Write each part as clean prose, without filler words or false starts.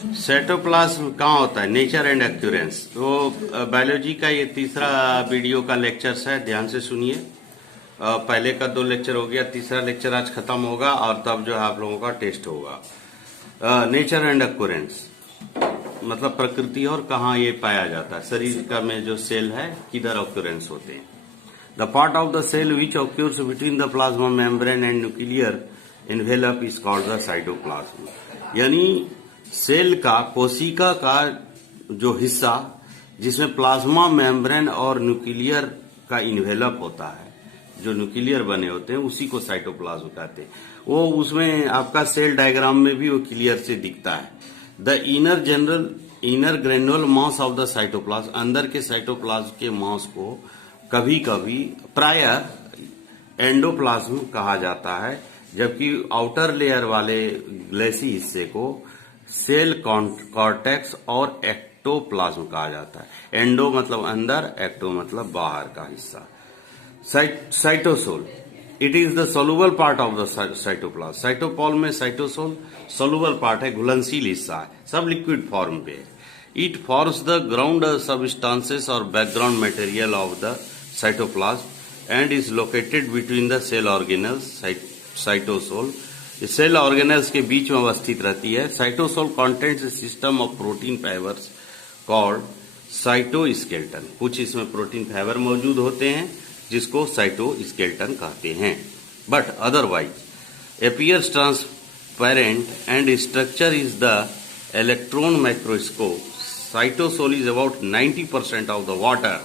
Cytoplasm कहाँ होता है? Nature and occurrence. तो बायोलॉजी का ये तीसरा वीडियो का लेक्चर्स है, ध्यान से सुनिए। पहले का 2 लेक्चर हो गया, तीसरा लेक्चर आज खत्म होगा और तब जो है आप लोगों का टेस्ट होगा। नेचर एंड एक्यूरेंस मतलब प्रकृति और कहाँ ये पाया जाता है। शरीर का में जो सेल है किधर ऑक्यूरेंस होते हैं। The part of the cell which occurs between the plasma membrane and nuclear envelope is called the cytoplasm. यानी सेल का, कोशिका का जो हिस्सा जिसमें प्लाज्मा मेम्ब्रेन और न्यूक्लियर का इन्वेलप होता है, जो न्यूक्लियर बने होते हैं, उसी को साइटोप्लाज्म कहते हैं। वो उसमें आपका सेल डायग्राम में भी वो क्लियर से दिखता है। The inner granule mass of the cytoplasm, अंदर के साइटोप्लाज्म के मास को कभी कभी प्रायः एंडोप्लाज्म कहा जाता है, जबकि आउटर लेयर वाले ग्लेसी हिस्से को सेल कॉर्टेक्स और एक्टोप्लाज्म कहा जाता है। एंडो मतलब अंदर, एक्टो मतलब बाहर का हिस्सा। Cytosol, it is the soluble part of the cytoplasm. साइटोपॉल में साइटोसोल सोलुबल पार्ट है, घुलनशील हिस्सा है, सब लिक्विड फॉर्म पे है। It forms the ground substances और background material of the cytoplasm and is located between the cell organelles. Cytosol cell organelles के बीच में अवस्थित रहती है। Cytosol contents a system of protein fibers called cytoskeleton. कुछ इसमें प्रोटीन फाइबर मौजूद होते हैं जिसको साइटोस्केलेटन कहते हैं, but otherwise appears transparent and structure is the electron microscope. Cytosol is about 90% of the water.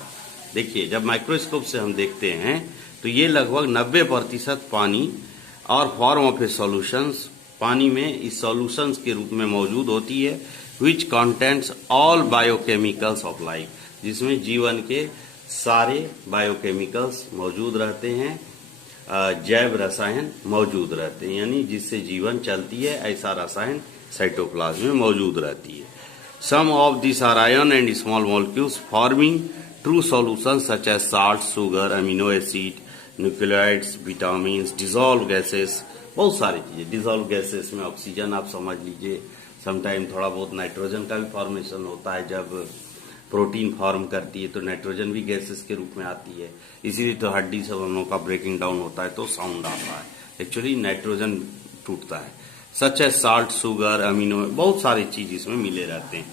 देखिए, जब माइक्रोस्कोप से हम देखते हैं तो ये लगभग 90% पानी और फॉर्म ऑफ ए सॉल्यूशंस, पानी में इस सॉल्यूशंस के रूप में मौजूद होती है, विच contents all biochemicals of life, जिसमें जीवन के सारे बायोकेमिकल्स मौजूद रहते हैं, जैव रसायन मौजूद रहते हैं, यानी जिससे जीवन चलती है ऐसा रसायन साइटोप्लाज्म में मौजूद रहती है। Some of this are ion and small molecules forming true solutions such as salt, sugar, amino acid, nucleoids, vitamin, dissolve gases, बहुत सारी चीजें। डिजॉल्व गैसेस में ऑक्सीजन आप समझ लीजिए, समटाइम थोड़ा बहुत नाइट्रोजन का भी फॉर्मेशन होता है। जब प्रोटीन फॉर्म करती है तो नाइट्रोजन भी गैसेस के रूप में आती है, इसीलिए तो हड्डी सब हम लोग का ब्रेकिंग डाउन होता है तो साउंड आता है, एक्चुअली नाइट्रोजन टूटता है। सच है साल्ट, शुगर, अमीनो, बहुत सारी चीज इसमें मिले रहते हैं,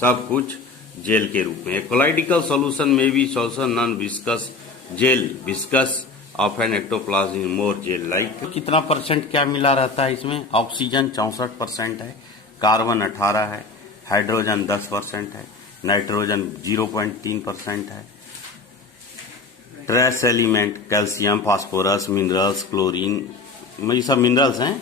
सब कुछ जेल के रूप में। कोलाइडिकल सॉल्यूशन में भी solution non viscous gel, viscous of an ectoplasm more gel like. कितना परसेंट क्या मिला रहता है इसमें? ऑक्सीजन 64% है, कार्बन 18 है, हाइड्रोजन 10% है, नाइट्रोजन 0.3% है। Trace element calcium, phosphorus, minerals, chlorine, ये सब मिनरल्स हैं।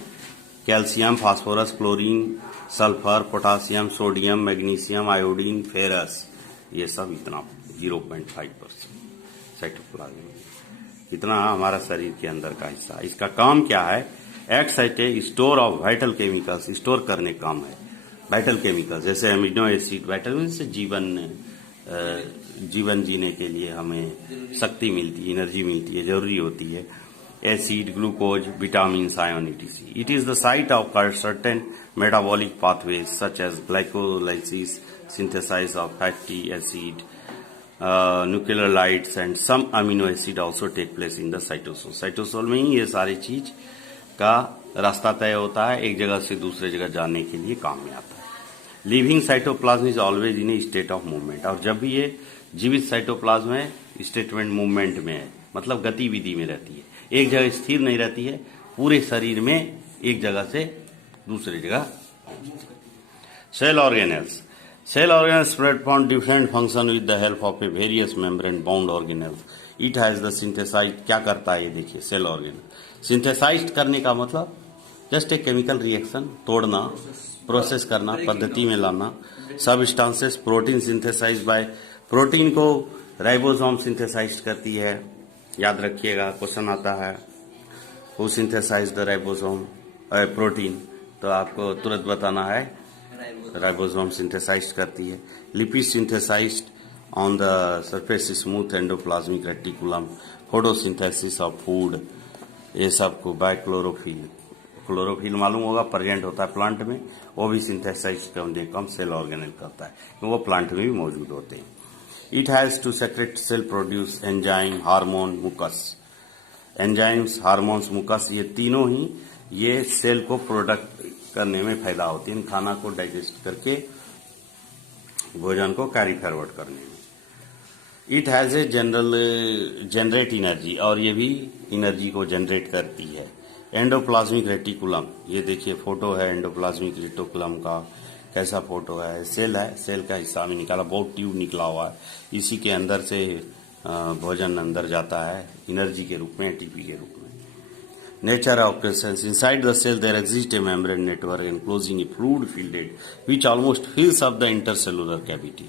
Calcium, phosphorus, chlorine, sulphur, potassium, sodium, magnesium, iodine, ferrous, ये सब इतना 0.5% साइटोप्लाज्म। इतना हमारा शरीर के अंदर का हिस्सा। इसका काम क्या है? Acts as a store of vital chemicals, store करने का काम है वाइटल केमिकल्स, जैसे अमीनो एसिड। वाइटल से जीवन जीने के लिए हमें शक्ति मिलती है, एनर्जी मिलती है, जरूरी होती है। Acid, glucose, vitamin, ion, etc. It is the site of certain metabolic pathways such as glycolysis, synthesis of fatty acid, nucleotides and some amino acid also take place in the cytosol. Cytosol में ही ये सारी चीज का रास्ता तय होता है, एक जगह से दूसरे जगह जाने के लिए काम में आता है। Living cytoplasm is always in A state of movement. और जब भी ये जीवित साइटोप्लाज्म है, स्टेटमेंट मूवमेंट में है, मतलब गतिविधि में रहती है, एक जगह स्थिर नहीं रहती है, पूरे शरीर में एक जगह से दूसरी जगह। Cell organelles, cell organelles perform different function with the help of a various membrane bound organelles. It has the synthesise. क्या करता है ये देखिए, सेल ऑर्गेनेल सिंथेसाइज करने का मतलब जस्ट ए केमिकल रिएक्शन, तोड़ना, प्रोसेस करना, पद्धति में लाना। Substances, protein synthesise by, protein को राइबोसोम सिंथेसाइज करती है। याद रखिएगा, क्वेश्चन आता है who synthesise the ribosome protein, तो आपको तुरंत बताना है राइबोसोम सिंथेसाइज करती है। Lipid synthesised on the surface smooth endoplasmic reticulum, photosynthesis of food, ये सब को बाय क्लोरोफिल, क्लोरोफिल मालूम होगा, प्रेजेंट होता है प्लांट में, वो भी सिंथेसाइज कम सेल ऑर्गेनेल करता है, तो वो प्लांट में भी मौजूद होते हैं। It has to secrete cell produce enzyme, hormone, mucus. Enzymes, hormones, mucus, ये तीनों ही ये सेल को प्रोडक्ट करने में फायदा होती है, खाना को डाइजेस्ट करके भोजन को कैरी फॉरवर्ड करने में। It has a generate energy, और ये भी एनर्जी को जनरेट करती है। एंडोप्लाज्मिक रेटिकुलम, ये देखिए फोटो है एंडोप्लाज्मिक रेटिकुलम का, कैसा फोटो है, सेल है, सेल का हिस्सा में निकाला, बहुत ट्यूब निकला हुआ है, इसी के अंदर से भोजन अंदर जाता है एनर्जी के रूप में, एटीपी के रूप में। Nature of presence, inside the cell there exist a membrane network enclosing a fluid fielded which almost fills up the intercellular cavity.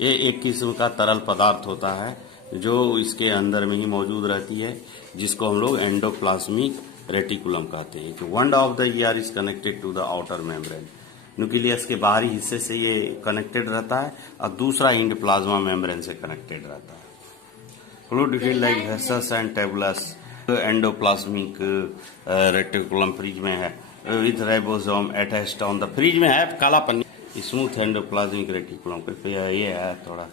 ये एक किस्म का तरल पदार्थ होता है जो इसके अंदर में ही मौजूद रहती है, जिसको हम लोग एंडोप्लाज्मिक रेटिकुलम कहते हैं। One of the ER is connected to the outer membrane, nucleus के बाहरी हिस्से से ये कनेक्टेड रहता है, और दूसरा एंड प्लाज्मा मेम्ब्रेन से कनेक्टेड रहता है। Fluid filled like vessels and tubules, endoplasmic reticulum फ्रिज में है, with ribosome attached on the, फ्रिज में है काला पन्नी, स्मूथ एंडोप्लाज्मिक रेटिकुलम पे ये है थोड़ा,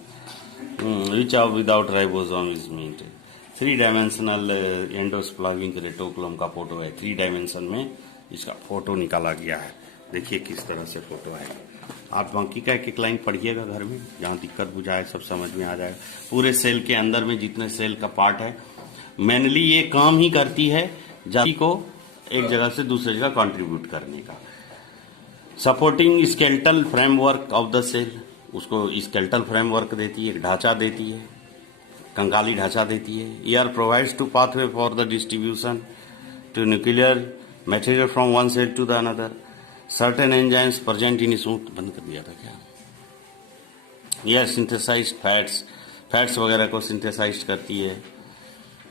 which of without ribosome is meet. 3 dimensional endoplasmic reticulum का फोटो है, 3 डायमेंशन में इसका फोटो निकाला गया है। देखिए किस तरह से फोटो है। आप बाकी का एक लाइन पढ़िएगा घर में, जहाँ दिक्कत बुझाए सब समझ में आ जाएगा। पूरे सेल के अंदर में जितने सेल का पार्ट है, मेनली ये काम ही करती है जाति को एक जगह से दूसरी जगह कंट्रीब्यूट करने का। Supporting skeletal framework of the cell, उसको स्केलेटल फ्रेमवर्क देती है, ढांचा देती है, कंकाली ढांचा देती है। ER provides to pathway for the distribution to nuclear material from one cell to the another. Certain enzymes present in smooth, बंद कर दिया था क्या? यह सिंथेसाइज्ड फैट्स वगैरह को सिंथेसाइज करती है।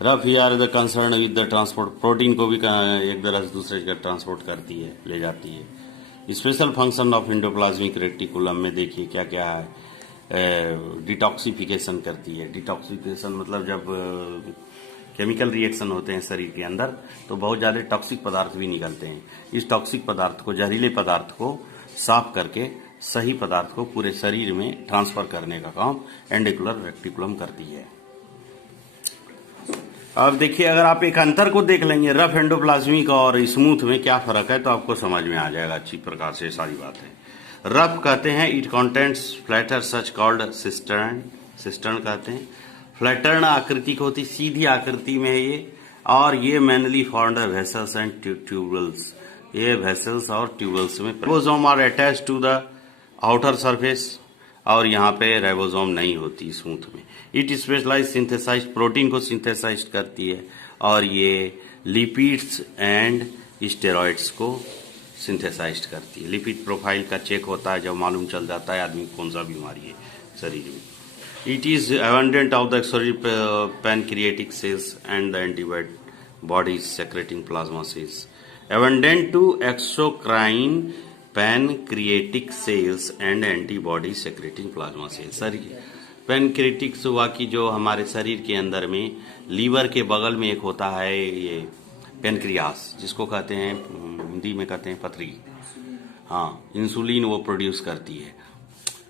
Rough year the concern with the transport, protein को भी एक तरह से दूसरे जगह ट्रांसपोर्ट करती है, ले जाती है। Special function of endoplasmic reticulum में देखिए क्या क्या है। डिटॉक्सिफिकेशन करती है। डिटॉक्सिफिकेशन मतलब जब केमिकल रिएक्शन होते हैं शरीर के अंदर, तो बहुत ज़्यादा टॉक्सिक पदार्थ भी निकलते हैं। इस टॉक्सिक पदार्थ को, जहरीले पदार्थ को साफ करके सही पदार्थ को पूरे शरीर में ट्रांसफर करने का काम एंडोक्युलर रेटिकुलम करती है। अब देखिए, अगर आप एक अंतर को देख लेंगे रफ एंडोप्लाज्मिक और स्मूथ में क्या फर्क है, तो आपको समझ में आ जाएगा अच्छी प्रकार से सारी बातें। रफ कहते हैं it contents flatter such called cistern कहते हैं। फ्लैटर्न आकृति की होती, सीधी आकृति में है ये, और ये mainly found vessels and tubules. ये वेसल्स और ट्यूबल्स में ribosome are attach to the outer surface, और यहाँ पे राइबोसोम नहीं होती स्मूथ में। इट स्पेशलाइज सिंथेसाइज, प्रोटीन को सिंथेसाइज करती है, और ये लिपिड्स एंड स्टेरॉइड्स को सिंथेसाइज करती है। लिपिड प्रोफाइल का चेक होता है, जब मालूम चल जाता है आदमी कौन सा बीमारी है शरीर में। It is abundant of the exocrine pancreatic cells and the antibodies secreting plasma cells. Abundant to exocrine pancreatic cells and antibodies secreting plasma cells. शरीर पैनक्रिएटिक्स हुआ कि जो हमारे शरीर के अंदर में लीवर के बगल में एक होता है ये पेनक्रियास, जिसको कहते हैं हिंदी में कहते हैं पथरी। हाँ, इंसुलिन वो प्रोड्यूस करती है,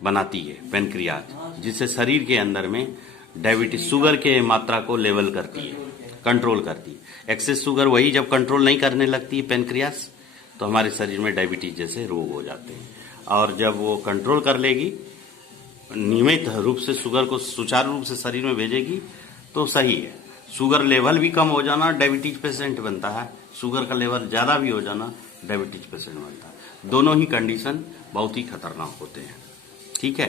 बनाती है पेनक्रियाज, जिससे शरीर के अंदर में डायबिटीज, शुगर के मात्रा को लेवल करती है, कंट्रोल करती है। एक्सेस शुगर वही जब कंट्रोल नहीं करने लगती है पेनक्रियाज, तो हमारे शरीर में डायबिटीज जैसे रोग हो जाते हैं। और जब वो कंट्रोल कर लेगी, नियमित रूप से शुगर को सुचारू रूप से शरीर में भेजेगी, तो सही है। शुगर लेवल भी कम हो जाना डायबिटीज पेशेंट बनता है, शुगर का लेवल ज्यादा भी हो जाना डायबिटीज पेशेंट बनता है। दोनों ही कंडीशन बहुत ही खतरनाक होते हैं, ठीक है।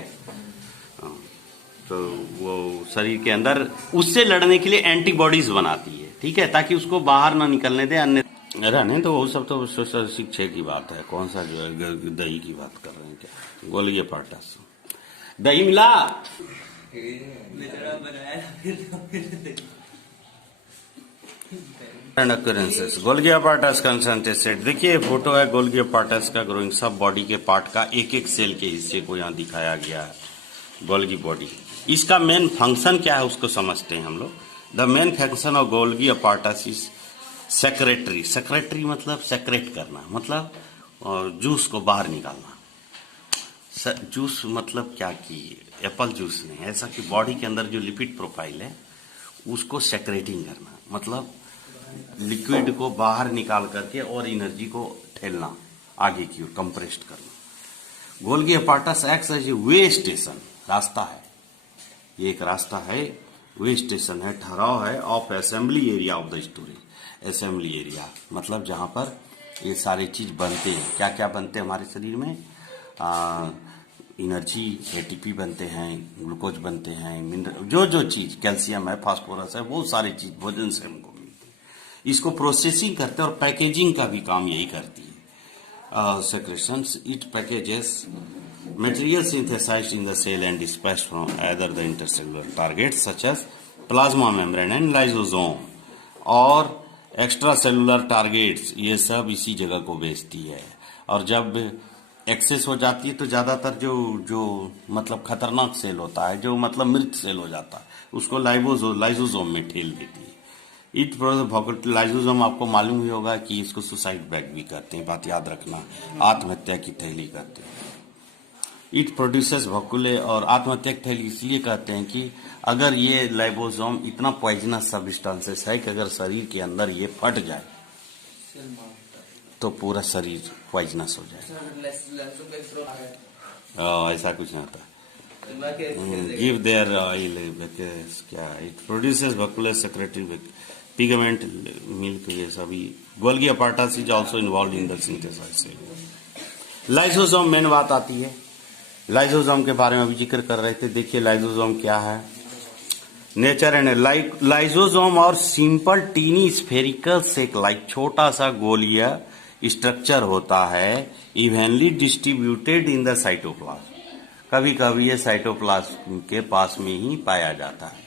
तो वो शरीर के अंदर उससे लड़ने के लिए एंटीबॉडीज बनाती है, ठीक है, ताकि उसको बाहर ना निकलने दे, अन्य रहने। तो वो सब तो सोशल शिक्षा की बात है। कौन सा जो है दही की बात कर रहे हैं क्या? गोलिये पार्टस दही मिला गोल्गी अपार्टस कंसंट्रेटेड। देखिए फोटो है गोल्गी अपार्टस का ग्रोइंग, सब बॉडी के पार्ट का एक एक सेल के हिस्से को यहाँ दिखाया गया है। गोल्गी बॉडी, इसका मेन फंक्शन क्या है उसको समझते हैं हम लोग। The main function of Golgi apparatus is secretary, secretary मतलब सेक्रेट करना, मतलब जूस को बाहर निकालना। जूस मतलब क्या कि एप्पल जूस नहीं, ऐसा कि बॉडी के अंदर जो लिपिड प्रोफाइल है उसको सेक्रेटिंग करना, मतलब लिक्विड को बाहर निकाल करके और एनर्जी को ठेलना आगे की ओर, कंप्रेस्ड करना। Golgi apparatus acts as a way station, रास्ता है, ये एक रास्ता है, वे स्टेशन है, ठहराव है of assembly area of the storage. Assembly area मतलब जहां पर ये सारे चीज बनते हैं। क्या क्या बनते हैं हमारे शरीर में? एनर्जी, एटीपी बनते हैं, ग्लूकोज बनते हैं, मिनरल, जो जो चीज, कैल्शियम है, फास्फोरस है, वो सारी चीज भोजन से हमको मिलती है। इसको प्रोसेसिंग करते हैं और पैकेजिंग का भी काम यही करती है। Secretions, it packages material synthesized in the cell and dispatched from either the intercellular targets such as plasma membrane and lysosome और एक्स्ट्रा सेलुलर टारगेट्स, ये सब इसी जगह को बेचती है। और जब एक्सेस हो जाती है तो ज्यादातर जो मतलब खतरनाक सेल होता है, जो मतलब मृत सेल हो जाता है, उसको लाइसोसोम में ठेल देती है। इट लाइसोसोम आपको मालूम ही होगा कि इसको सुसाइड बैग भी कहते हैं, बात याद रखना, आत्महत्या की थैली कहते हैं। इट प्रोड्यूसेस वकुले, और आत्महत्या की थैली इसलिए कहते हैं कि अगर ये लाइसोसोम इतना पॉइजनस सब्सटेंसेस है कि अगर शरीर के अंदर ये फट जाए तो पूरा शरीर पॉइजनस हो जाए। ऐसा कुछ नहीं होता। गिव देयर ऑयल, क्या it produces vacuolar secretory pigment, milk, ये सभी। Golgi apparatus is also involve in the synthesize. Lysosome, main बात आती है लाइसोसोम के बारे में अभी जिक्र कर रहे थे। देखिए लाइसोसोम क्या है, नेचर एंड लाइसोसोम और सिंपल टीनी स्फेरिकल से लाइक छोटा सा गोलीय स्ट्रक्चर होता है, evenly distributed in the cytoplasm. कभी कभी ये साइटोप्लाज्म के पास में ही पाया जाता है।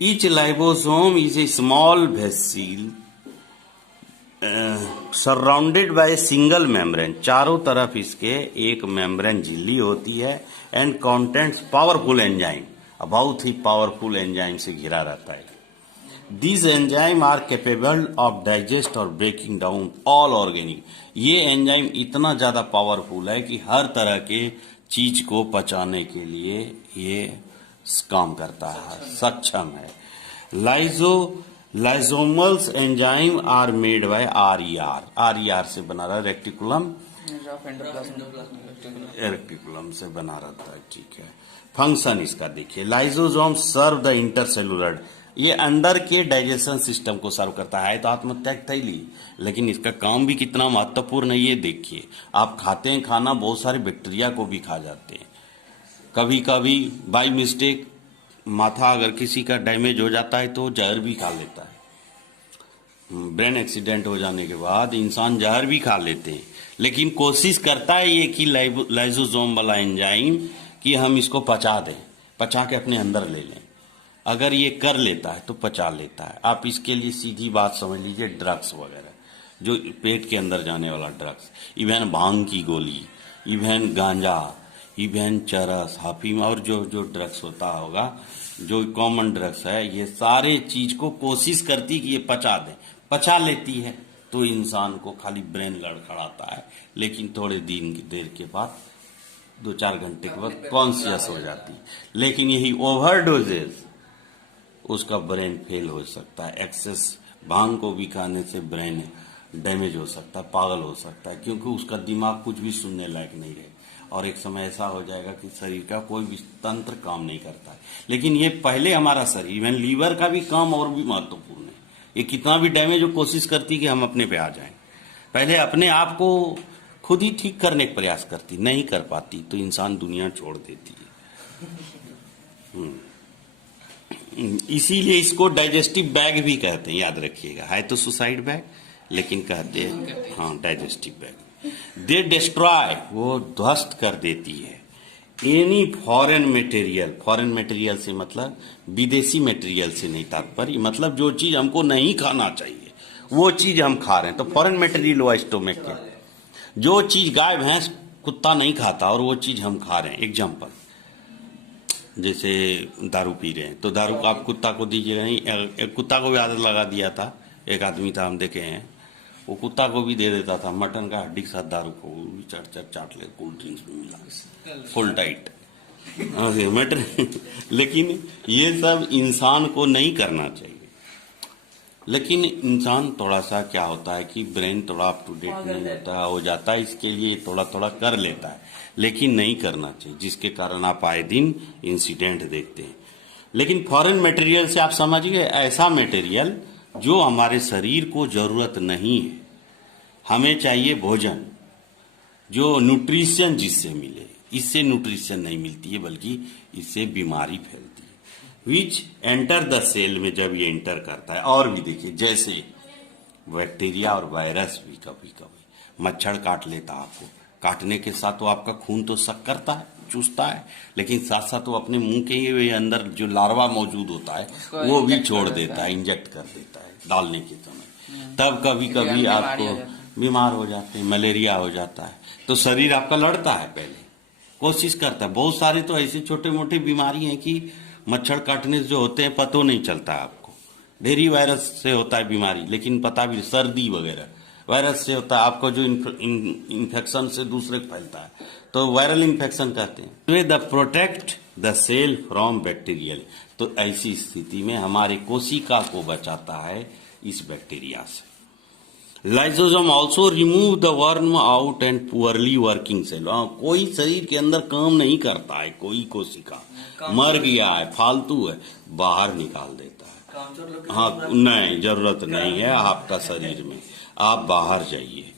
Each lysosome is a small vessel surrounded by single membrane, चारों तरफ इसके एक मेम्ब्रेन झिल्ली होती है, एंड कंटेंट्स पावरफुल एंजाइम, बहुत ही पावरफुल एंजाइम से घिरा रहता है। These enzymes are capable of digest और breaking down all organic। ये एंजाइम इतना ज्यादा पावरफुल है कि हर तरह के चीज को पचाने के लिए ये काम करता है, सक्षम है। Lysosomal enzyme are made by RER से बना रहा, रेक्टिकुलम से बना रहता है, ठीक है। फंक्शन इसका देखिए, लाइसोसोम सर्व द इंटरसेलुलर, ये अंदर के डाइजेशन सिस्टम को सर्व करता है। तो आत्महत्या की थैली, लेकिन इसका काम भी कितना महत्वपूर्ण है ये देखिए। आप खाते हैं खाना, बहुत सारे बैक्टीरिया को भी खा जाते हैं। कभी कभी बाय मिस्टेक माथा अगर किसी का डैमेज हो जाता है तो जहर भी खा लेता है। ब्रेन एक्सीडेंट हो जाने के बाद इंसान जहर भी खा लेते हैं, लेकिन कोशिश करता है ये कि लाइसोसोम वाला एंजाइम कि हम इसको पचा दें, पचा के अपने अंदर ले लें। अगर ये कर लेता है तो पचा लेता है। आप इसके लिए सीधी बात समझ लीजिए, ड्रग्स वगैरह, जो पेट के अंदर जाने वाला ड्रग्स, इवन भांग की गोली, इवन गांजा, इवन चरस, हाफीम, और जो जो ड्रग्स होता होगा, जो कॉमन ड्रग्स है, ये सारे चीज को कोशिश करती कि ये पचा दे, पचा लेती है तो इंसान को खाली ब्रेन लड़खड़ाता है, लेकिन थोड़े दिन की देर के बाद 2-4 घंटे के बाद कॉन्शियस हो जाती है। लेकिन यही ओवरडोजेज उसका ब्रेन फेल हो सकता है। एक्सेस भांग को भी खाने से ब्रेन डैमेज हो सकता है, पागल हो सकता है, क्योंकि उसका दिमाग कुछ भी सुनने लायक नहीं रहे, और एक समय ऐसा हो जाएगा कि शरीर का कोई भी तंत्र काम नहीं करता है। लेकिन ये पहले हमारा शरीर, इवन लीवर का भी काम और भी महत्वपूर्ण है। ये कितना भी डैमेज हो, कोशिश करती कि हम अपने पे आ जाएं, पहले अपने आप को खुद ही ठीक करने का प्रयास करती, नहीं कर पाती तो इंसान दुनिया छोड़ देती है। इसीलिए इसको डाइजेस्टिव बैग भी कहते हैं, याद रखिएगा। है तो सुसाइड बैग, लेकिन कहते हैं हाँ डाइजेस्टिव बैग। दे डिस्ट्रॉय, वो ध्वस्त कर देती है, any foreign material. Foreign material से मतलब विदेशी मटेरियल से नहीं तात्पर्य, मतलब जो चीज हमको नहीं खाना चाहिए वो चीज हम खा रहे हैं, तो फॉरेन मटेरियल हुआ स्टोमक के। जो चीज गाय भैंस कुत्ता नहीं खाता और वो चीज हम खा रहे हैं, एग्जाम्पल जैसे दारू पी रहे हैं, तो दारू आप कुत्ता को दीजिएगा नहीं, एक कुत्ता को भी आदत लगा दिया था, एक आदमी था, हम देखे हैं, वो कुत्ता को भी दे देता था मटन का हड्डी के साथ दारू को, वो भी चाट ले, कोल्ड ड्रिंक्स में मिला फुल टाइट मटन लेकिन ये सब इंसान को नहीं करना चाहिए। लेकिन इंसान थोड़ा सा क्या होता है कि ब्रेन थोड़ा अप टू डेट नहीं होता हो जाता है, इसके लिए थोड़ा थोड़ा कर लेता है, लेकिन नहीं करना चाहिए, जिसके कारण आप आए दिन इंसिडेंट देखते हैं। लेकिन फॉरेन मटेरियल से आप समझिए ऐसा मटेरियल जो हमारे शरीर को जरूरत नहीं है, हमें चाहिए भोजन जो न्यूट्रिशन जिससे मिले, इससे न्यूट्रिशन नहीं मिलती है बल्कि इससे बीमारी फैलती है। विच एंटर द सेल में जब ये एंटर करता है, और भी देखिए जैसे बैक्टीरिया और वायरस भी कभी कभी मच्छर काट लेता है आपको, काटने के साथ तो आपका खून तो सक करता है, चूसता है, लेकिन साथ साथ वो अपने मुंह के ही अंदर जो लार्वा मौजूद होता है वो भी छोड़ देता है, इंजेक्ट कर देता है डालने के समय। तब कभी कभी आपको बीमार हो जाते हैं, मलेरिया हो जाता है, तो शरीर आपका लड़ता है, पहले कोशिश करता है। बहुत सारे तो ऐसी छोटे मोटे बीमारी हैं कि मच्छर काटने से जो होते हैं पता नहीं चलता है आपको। डेयरी वायरस से होता है बीमारी, लेकिन पता भी, सर्दी वगैरह वायरस से होता है आपको, जो इन्फेक्शन से दूसरे को फैलता है तो वायरल इन्फेक्शन कहते हैं। The protect the cell from bacterial, तो ऐसी स्थिति में हमारे कोशिका को बचाता है इस बैक्टीरिया से। Lysosome also remove the worn out and poorly working cell, कोई शरीर के अंदर काम नहीं करता है, कोई कोशिका मर गया है, फालतू है, बाहर निकाल देता है। हाँ, नहीं, जरूरत नहीं है आपका शरीर में, आप बाहर जाइए।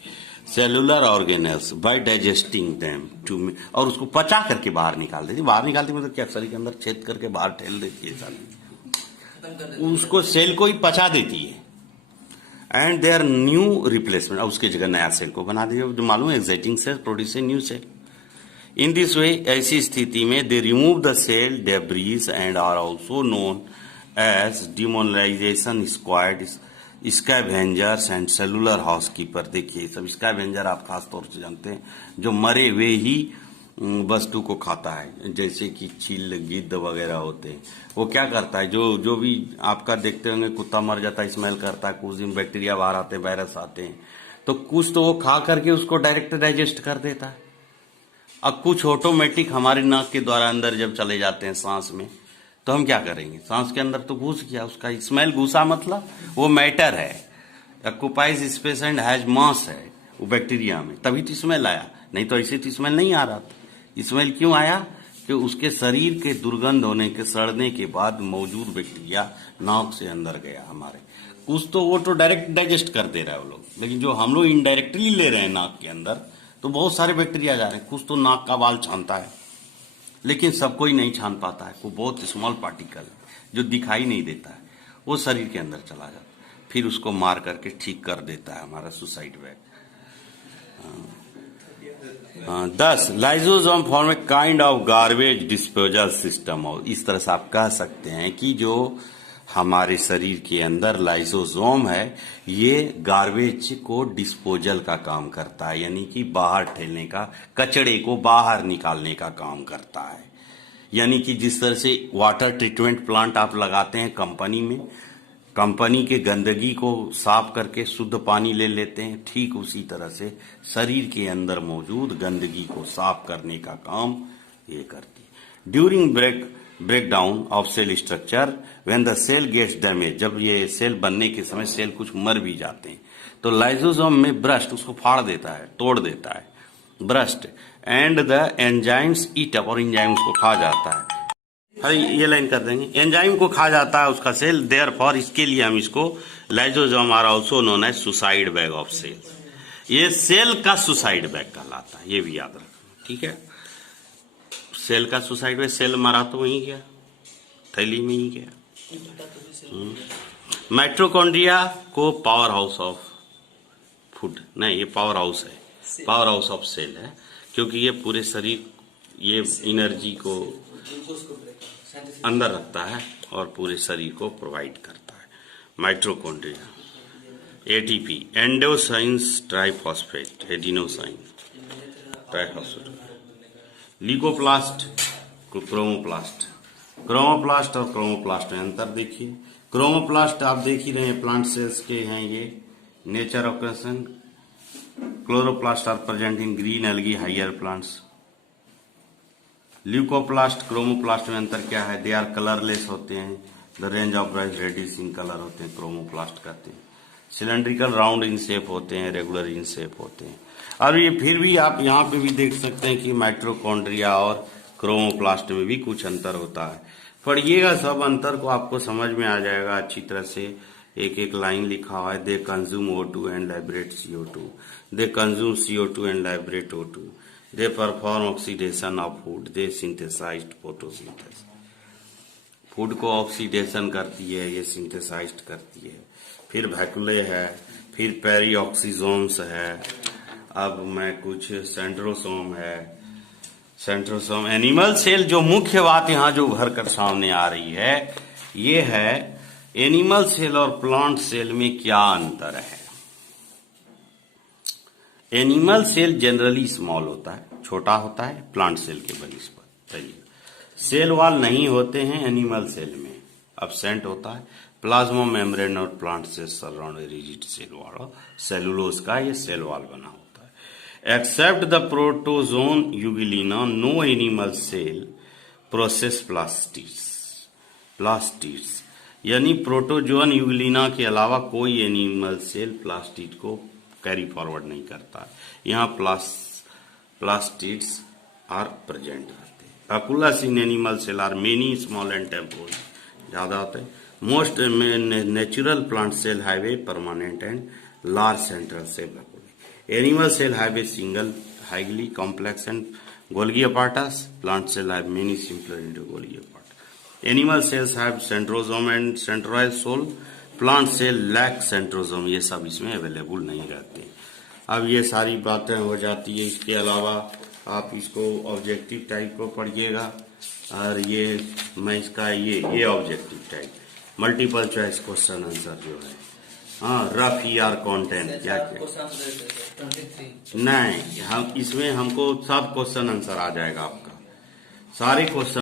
Cellular organelles by digesting them to, और उसको पचा करके बाहर निकाल देती। बाहर निकालती मतलब क्या, शरीर के अंदर छेद करके बाहर ठेल देती है साली, उसको सेल को ही पचा देती है। एंड देयर न्यू रिप्लेसमेंट, उसके जगह नया सेल को बना दिया, जो मालूम है exciting cell produce a new cell. In this way, ऐसी स्थिति में they remove the cell debris and are also known as demolition squad, scavengers and cellular housekeeper. देखिए सब स्कैवेंजर आप खास तौर से जानते हैं, जो मरे हुए ही वस्तु को खाता है, जैसे कि चील, गिद्ध वगैरह होते हैं। वो क्या करता है, जो भी आपका देखते होंगे कुत्ता मर जाता है, स्मेल करता है, कुछ दिन बैक्टीरिया बाहर आते हैं, वायरस आते हैं, तो कुछ तो वो खा करके उसको डायरेक्ट डाइजेस्ट कर देता है, अब कुछ ऑटोमेटिक हमारे नाक के द्वारा अंदर जब चले जाते हैं सांस में, तो हम क्या करेंगे, सांस के अंदर तो घुस गया, उसका स्मेल घुसा मतलब वो मैटर है, ऑक्युपाइज स्पेस एंड हैज मास है वो बैक्टीरिया में, तभी तो स्मेल आया, नहीं तो ऐसे तो स्मेल नहीं आ रहा था। स्मेल क्यों आया कि उसके शरीर के दुर्गंध होने के, सड़ने के बाद मौजूद बैक्टीरिया नाक से अंदर गया हमारे, कुछ तो वो तो डायरेक्ट डाइजेस्ट कर दे रहा है वो लोग, लेकिन जो हम लोग इनडायरेक्टली ले रहे हैं नाक के अंदर, तो बहुत सारे बैक्टीरिया जा रहे हैं। कुछ तो नाक का बाल छानता है, लेकिन सब कोई नहीं छान पाता है, वो बहुत स्मॉल पार्टिकल है जो दिखाई नहीं देता है, वो शरीर के अंदर चला जाता है, फिर उसको मार करके ठीक कर देता है हमारा suicide bag. 10 lysosome form a kind of garbage disposal system, और इस तरह से आप कह सकते हैं कि जो हमारे शरीर के अंदर लाइसोसोम है, ये गार्बेज को डिस्पोजल का काम करता है, यानी कि बाहर ठेलने का, कचड़े को बाहर निकालने का काम करता है। यानी कि जिस तरह से वाटर ट्रीटमेंट प्लांट आप लगाते हैं कंपनी में, कंपनी के गंदगी को साफ करके शुद्ध पानी ले लेते हैं, ठीक उसी तरह से शरीर के अंदर मौजूद गंदगी को साफ करने का काम ये करती है। During breakdown of cell structure, when the cell gets damage, जब ये सेल बनने के समय सेल कुछ मर भी जाते हैं, तो लाइसोसोम में ब्रस्ट उसको फाड़ देता है, तोड़ देता है, burst and the enzymes eat up, और एंजाइम उसको खा जाता है। अरे ये लाइन कर देंगे, एंजाइम को खा जाता है उसका सेल, देयरफॉर इसके लिए हम इसको lysosome are also known as suicide bag of cell, ये सेल का सुसाइड बैग कहलाता है, ये भी याद रखना, ठीक है। सेल का सुसाइड बैग, सेल मरा तो वहीं गया, थैली में ही गया। माइटोकॉन्ड्रिया को पावर हाउस ऑफ फूड, नहीं ये पावर हाउस है, पावर हाउस ऑफ सेल है, क्योंकि ये पूरे शरीर, ये एनर्जी को अंदर रखता है और पूरे शरीर को प्रोवाइड करता है। माइटोकॉन्ड्रिया, एटीपी एंडोसाइन्स triphosphate, adenosine triphosphate, leucoplast, chromoplast. Chromoplast और क्रोमोप्लास्ट में अंतर देखिए, क्रोमोप्लास्ट आप देख ही रहे हैं, प्लांट सेल्स के हैं ये। Nature occurrence, chloroplast are present in green algae higher plants. Leucoplast chromoplast में अंतर क्या है? दे आर कलरलेस होते हैं, the range of bright reddish in colour होते हैं, क्रोमोप्लास्ट कहते हैं। सिलेंड्रिकल राउंड इन शेप होते हैं, रेगुलर इन शेप होते हैं। और ये फिर भी आप यहाँ पे भी देख सकते हैं कि माइटोकॉन्ड्रिया और क्रोमोप्लास्ट में भी कुछ अंतर होता है। पढ़िएगा, सब अंतर को आपको समझ में आ जाएगा अच्छी तरह से। एक एक लाइन लिखा हुआ है, they consume O2 and liberate CO2, they consume CO2 and liberate O2, they perform oxidation of food, they synthesised photosynthesis. Food को ऑक्सीडेशन करती है, ये सिंथेसाइज्ड करती है। फिर वैक्यूले है, फिर पेरिऑक्सीसोम्स है, अब मैं कुछ सेंट्रोसोम है। Centrosome animal cell. जो मुख्य बात यहाँ जो उभर कर सामने आ रही है, ये है एनिमल सेल और प्लांट सेल में क्या अंतर है। एनिमल सेल जनरली स्मॉल होता है, छोटा होता है, प्लांट सेल के बनस्पत। सेल वॉल नहीं होते हैं एनिमल सेल में, एब्सेंट होता है। प्लाज्मा मेम्ब्रेन और plant cell surround rigid cell wall, cellulose का ये सेल वॉल बना होता है। Except the protozoan Euglena, no animal cell process plastids. यानी प्रोटोजोन यूगिलिना के अलावा कोई एनिमल सेल प्लास्टिड को कैरी फॉरवर्ड नहीं करता। यहाँ प्लास्टिड्स आर प्रेजेंट रहते हैं। Vacuoles in animal cell are many small and temporal, ज्यादा होते हैं। Most natural plant cell have a permanent and large central cell vacuole. Animal cell have a single highly complex and Golgi apparatus. Plant cell have many simpler and Golgi apparatus. Animal cells have centrosome and centroid soul. Plant cell lack centrosome. ये सब इसमें available नहीं रहते। अब ये सारी बातें हो जाती है। इसके अलावा आप इसको ऑब्जेक्टिव टाइप को पढ़िएगा, और ये मैं इसका ये objective type multiple choice question answer जो है, हाँ, रफ ER कंटेंट क्या क्या नहीं, हम इसमें हमको सब क्वेश्चन आंसर आ जाएगा आपका, सारे क्वेश्चन।